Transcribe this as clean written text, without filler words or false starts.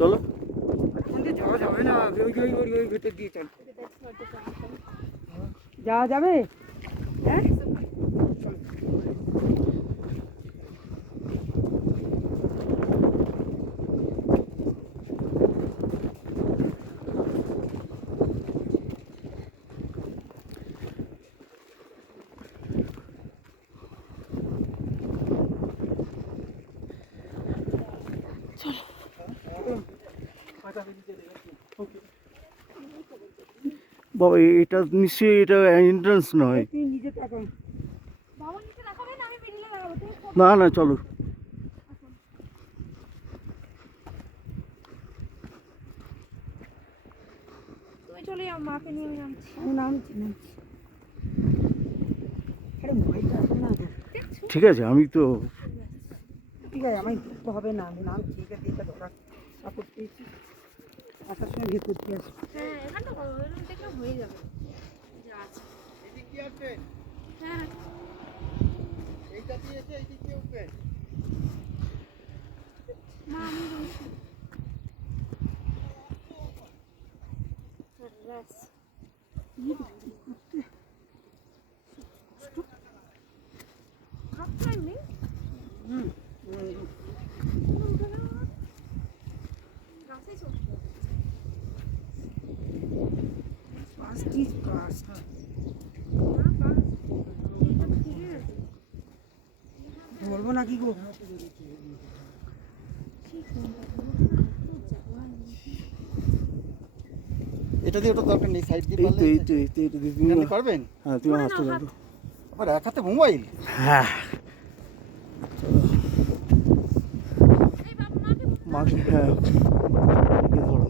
চলো। যাওয়া যাবে না, ওই ভেতর দিয়ে চল। যাওয়া যাবে? হ্যাঁ বাবা এটা নিশ্চয়ই এটা এন্ট্রান্স নয়। তুই নিজে তাকাও। না না চলো। তুমি চলে যাও, মাকে নিয়ে আমি নামছি। আমি নামছি। আরে মোবাইলটা আছে না? ঠিক আছে আমি তো ঠিক আছে, আমি ঢুকতে হবে না, আমি নামছি। ঠিক আছে, এটা ধরা সাপোর্ট পেয়েছি, আসার সময় ভেতর দিয়ে আসবো। হ্যাঁ, এখানটা দেখলে হয়ে যাবে। যা আছে। হ্যাঁ, মা আমি বলছি। ব্যাস। আপনার নেই? গাছেই চলছে। Fast is fast. বলবো নাকি গো? এটা দিয়ে ওটা দরকার নেই, সাইড দিয়ে এই পারলে তো এই তো এই তো এটা দিয়ে তুমি জানতে পারবেন। হ্যাঁ তুমি আসতে পারো। আবার এক হাতে মোবাইল। হ্যাঁ মাকে হ্যাঁ ধরো।